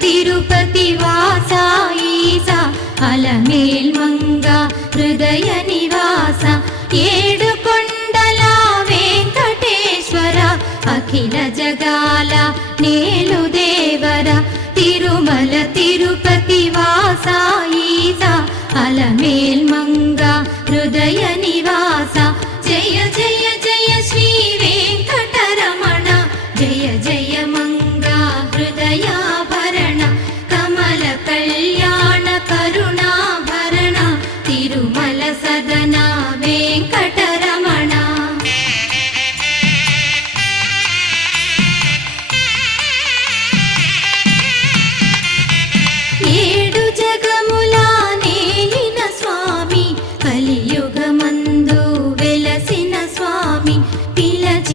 తిరుపతి వాస ఈసా అలమేల్ మంగ హృదయ నివాస ఏడు కొండల వెంకటేశ్వర అఖిల జగాల నేలు దేవర తిరుమల తిరుపతి వాస ఈసా అలమేల్ మంగ హృదయ నివాస జయ జయ జయ శ్రీ వెంకటరమణ జయ జయ మంగ హృదయాభరణ కమల కళ్యాణ కరుణాభరణ తిరుమల సదన వెంకటరమణ. ఏడు జగముల నేలిన స్వామి కలియుగ